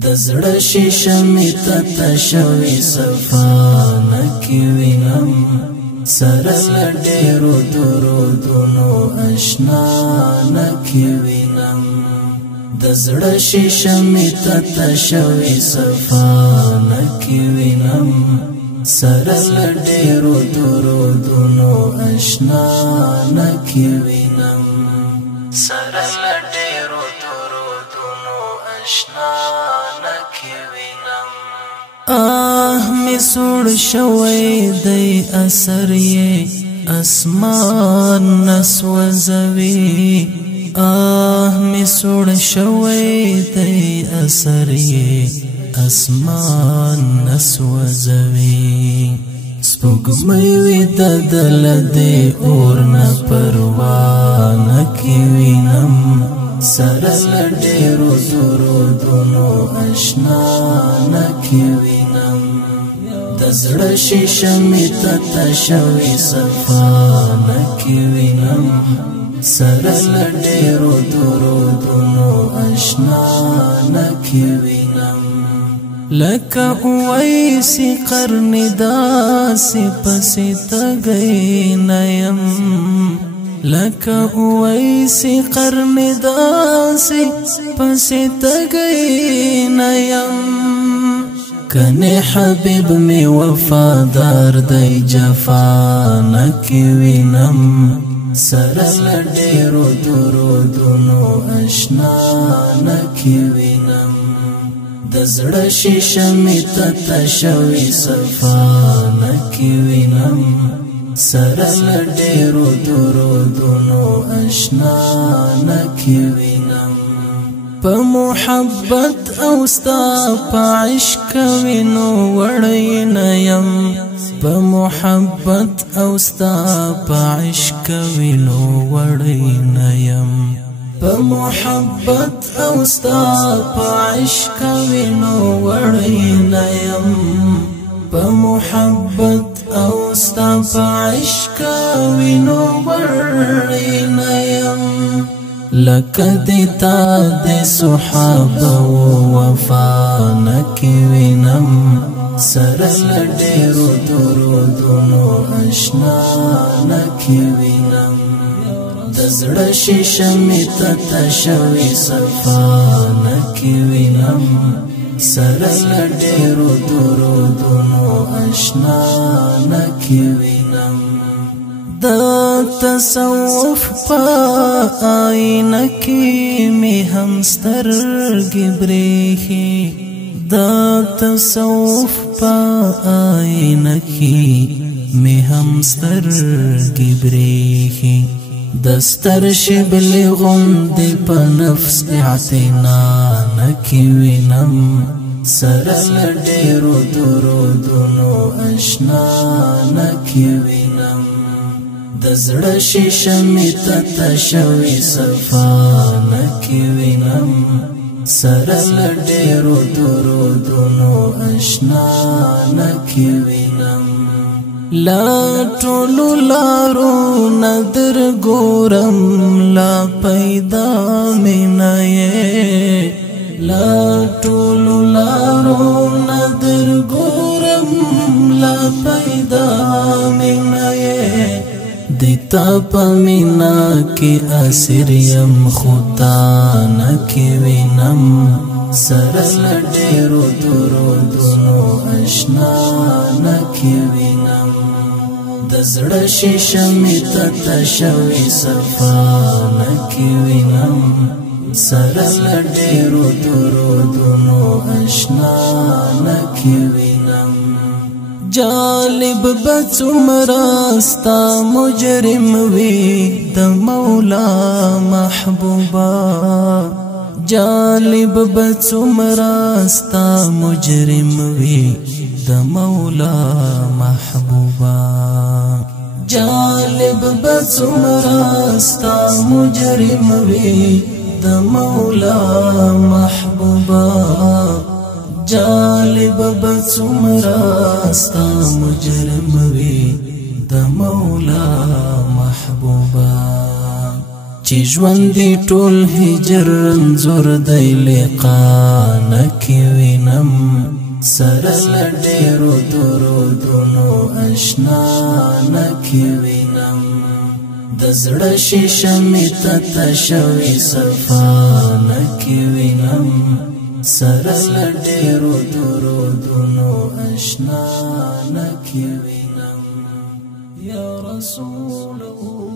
د زړه شیشه می تشوي صفا نکي وینم سره لډیرو درودونو آشنا نکي وینم د زړه شیشه می تشوي صفا نکي وینم سره لډیرو درودونو آشنا نکي وینم سره لډیرو درودونو آشنا می سوړ شوی دی اثر یې اسمان نسوځوي می سوړ شوی دی اثر یې اسمان نسوځوي سپوږمۍ وي د دل د اور نه پروا نه کې وینم سره لډیرو درودونو آشنا نه کې وینم د زړه شیشه می تشوي صفا نه کې وینم سره لډیرو درودونو آشنا نه کې وینم لکه اویسی قرن داسې پسې تږی نه یم لکه اویسی قرن داسې پسې تږی نه یم کنه حبیب می وفادار دی جفا نکي وینم سره لډیرو درودونو آشنا نکي وینم د زړه شیشه می تشوي صفا نکي وینم سره لډیرو درودونو آشنا نکي وینم په محبت او ستا په عشق وینو وړی نه یم په محبت او ستا په عشق وینو وړی نه یم په محبت او ستا په عشق وینو وړی نه یم په محبت او ستا په عشق وینو وړی نه یم لکه دیتا د صحابه وفا نکي وینم سره لډیرو درودونو آشنا نکي وینم د زړه شیشه می تشوي صفا نکي وینم سره لډیرو درودونو آشنا نکي وینم دا تصوف پا آئینه کی می هم سترګې برېښي دا تصوف پا آئینه کی می هم سترګې برېښي دستر شبل غوندې په نفس اعتنا نکي وینم سره لډیرو درودونو آشنا نکي وینم د زړه شیشه می تشوي صفا نکي وینم سره لډیرو درودونو آشنا نکي وینم لا ټولو لارو ندر ګورم لا پیدا مې نه یې لا ټولو لارو ندر ګورم لا پیدا مې نه یې دیتا پمینا کی اسیر یم خدا نکی وینم سره لډیرو درودونو آشنا نکی وینم د زړه شیشه می تشوي صفا نکی وینم سره لډیرو درودونو آشنا نکی وینم جالب بڅومره ستا مجرم وی د مولا محبوبا جالب بڅومره ستا مجرم وی د مولا محبوبا جالب بڅومره ستا مجرم وی د مولا محبوبا جالب بڅومره ستا مجرم وی د مولا محبوبا چې ژوند دی ټول هجر انځور دی لقا نکي سره لډیرو درودونو اشنا نکي وینم د زړه شیشه می تشوي صفا نکي وینم سره لډیرو درودونو اشنا نکي وینم یا رسول الله